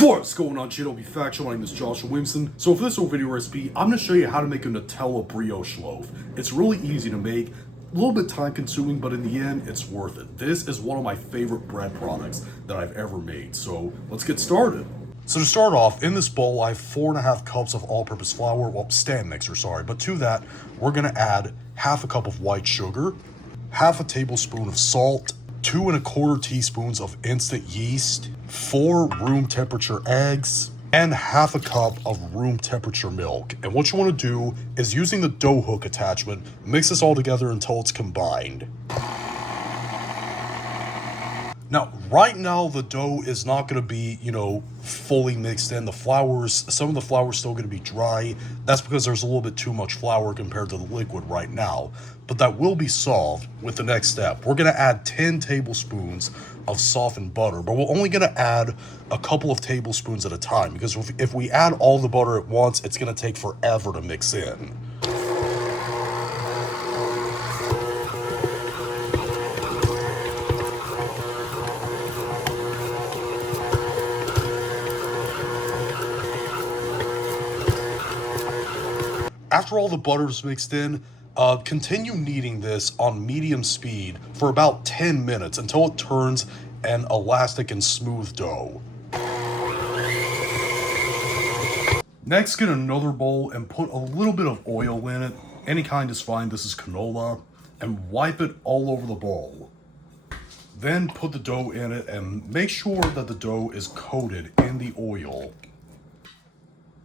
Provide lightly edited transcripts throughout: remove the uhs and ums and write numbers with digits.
What's going on, JW Faction? My name is Joshua Williamson. So for this little video recipe, I'm going to show you how to make a Nutella brioche loaf. It's really easy to make, a little bit time consuming, but in the end, it's worth it. This is one of my favorite bread products that I've ever made. So let's get started. So to start off, in this bowl, I have 4.5 cups of all-purpose flour, well, stand mixer, sorry. But to that, we're going to add half a cup of white sugar, half a tablespoon of salt, 2 1/4 teaspoons of instant yeast, 4 room temperature eggs, and half a cup of room temperature milk. And what you want to do is, using the dough hook attachment, mix this all together until it's combined. Now, right now, the dough is not going to be, fully mixed in. Some of the flour is still going to be dry. That's because there's a little bit too much flour compared to the liquid right now. But that will be solved with the next step. We're going to add 10 tablespoons of softened butter, but we're only going to add a couple of tablespoons at a time, because if we add all the butter at once, it's going to take forever to mix in. After all the butter is mixed in, continue kneading this on medium speed for about 10 minutes until it turns an elastic and smooth dough. Next, get another bowl and put a little bit of oil in it. Any kind is fine, this is canola, and wipe it all over the bowl. Then put the dough in it and make sure that the dough is coated in the oil.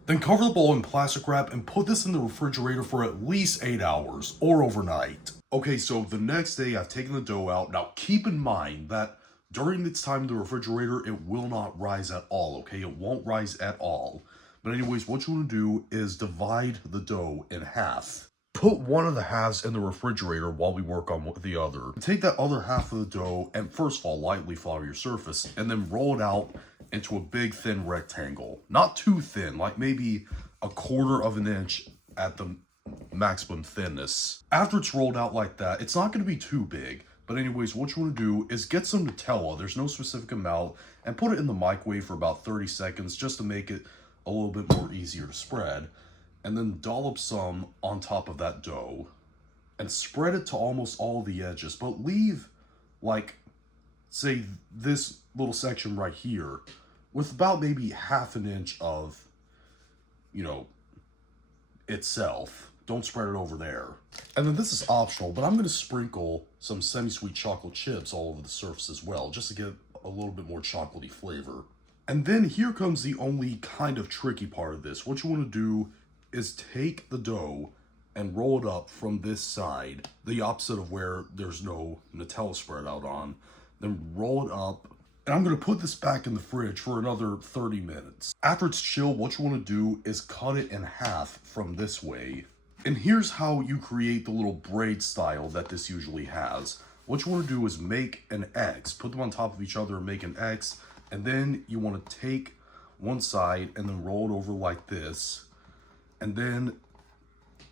Then cover the bowl in plastic wrap and put this in the refrigerator for at least 8 hours or overnight. Okay, so the next day I've taken the dough out. Now keep in mind that during its time in the refrigerator, it will not rise at all, okay? It won't rise at all. But anyways, what you want to do is divide the dough in half. Put one of the halves in the refrigerator while we work on the other. Take that other half of the dough and first of all, lightly flour your surface, and then roll it out into a big thin rectangle. Not too thin, like maybe 1/4 of an inch at the maximum thinness. After it's rolled out like that, it's not going to be too big. But anyways, what you want to do is get some Nutella, there's no specific amount, and put it in the microwave for about 30 seconds just to make it a little bit more easier to spread. And then dollop some on top of that dough and spread it to almost all the edges, but leave, like, say this little section right here with about maybe 1/2 inch of, itself. Don't spread it over there. And then this is optional, but I'm going to sprinkle some semi-sweet chocolate chips all over the surface as well, just to get a little bit more chocolatey flavor. And then here comes the only kind of tricky part of this. What you want to do is take the dough and roll it up from this side, the opposite of where there's no Nutella spread out on. Then roll it up, and I'm going to put this back in the fridge for another 30 minutes. After it's chilled, what you want to do is cut it in half from this way. And here's how you create the little braid style that this usually has. What you want to do is make an X, put them on top of each other and make an X, and then you want to take one side and then roll it over like this, and then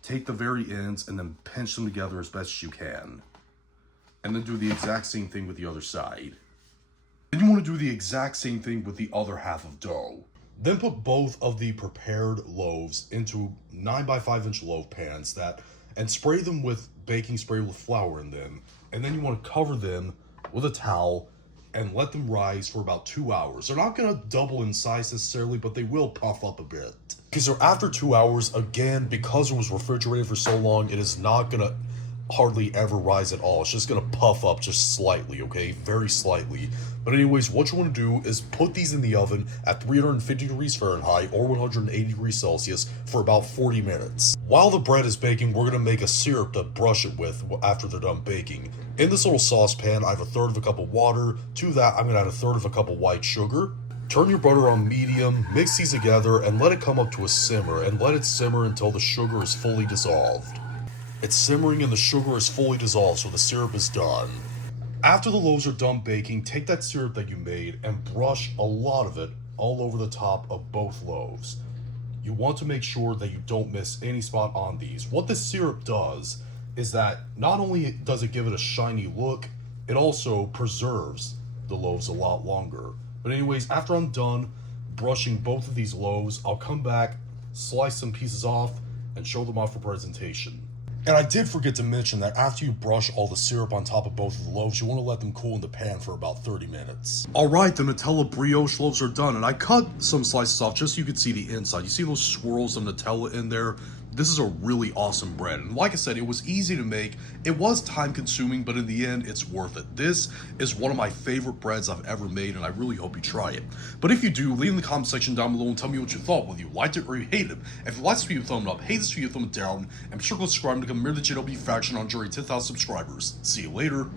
take the very ends and then pinch them together as best as you can. And then do the exact same thing with the other side. Then you want to do the exact same thing with the other half of dough. Then put both of the prepared loaves into 9x5 loaf pans and spray them with baking spray with flour in them. And then you want to cover them with a towel and let them rise for about 2 hours. They're not going to double in size necessarily, but they will puff up a bit. Okay, so after 2 hours, again, because it was refrigerated for so long, it is not going to hardly ever rise at all. It's just going to puff up just slightly, okay? Very slightly. But anyways, what you want to do is put these in the oven at 350 degrees Fahrenheit or 180 degrees Celsius for about 40 minutes. While the bread is baking, we're going to make a syrup to brush it with after they're done baking. In this little saucepan, I have 1/3 cup of water. To that, I'm going to add 1/3 cup of white sugar. Turn your butter on medium, mix these together, and let it come up to a simmer, and let it simmer until the sugar is fully dissolved. It's simmering and the sugar is fully dissolved, so the syrup is done. After the loaves are done baking, take that syrup that you made and brush a lot of it all over the top of both loaves. You want to make sure that you don't miss any spot on these. What this syrup does is that not only does it give it a shiny look, it also preserves the loaves a lot longer. But anyways, after I'm done, brushing both of these loaves, I'll come back, slice some pieces off, and show them off for presentation. And I did forget to mention that after you brush all the syrup on top of both of the loaves, you want to let them cool in the pan for about 30 minutes. Alright, the Nutella brioche loaves are done, and I cut some slices off just so you could see the inside. You see those swirls of Nutella in there? This is a really awesome bread, and like I said, it was easy to make. It was time consuming, but in the end, it's worth it. This is one of my favorite breads I've ever made, and I really hope you try it. But if you do, leave in the comment section down below and tell me what you thought, whether you liked it or you hated it. If you liked this video, thumb it up, hate this video, thumb it down, and be sure to subscribe to become a member of the JW faction on journey 10,000 subscribers. See you later.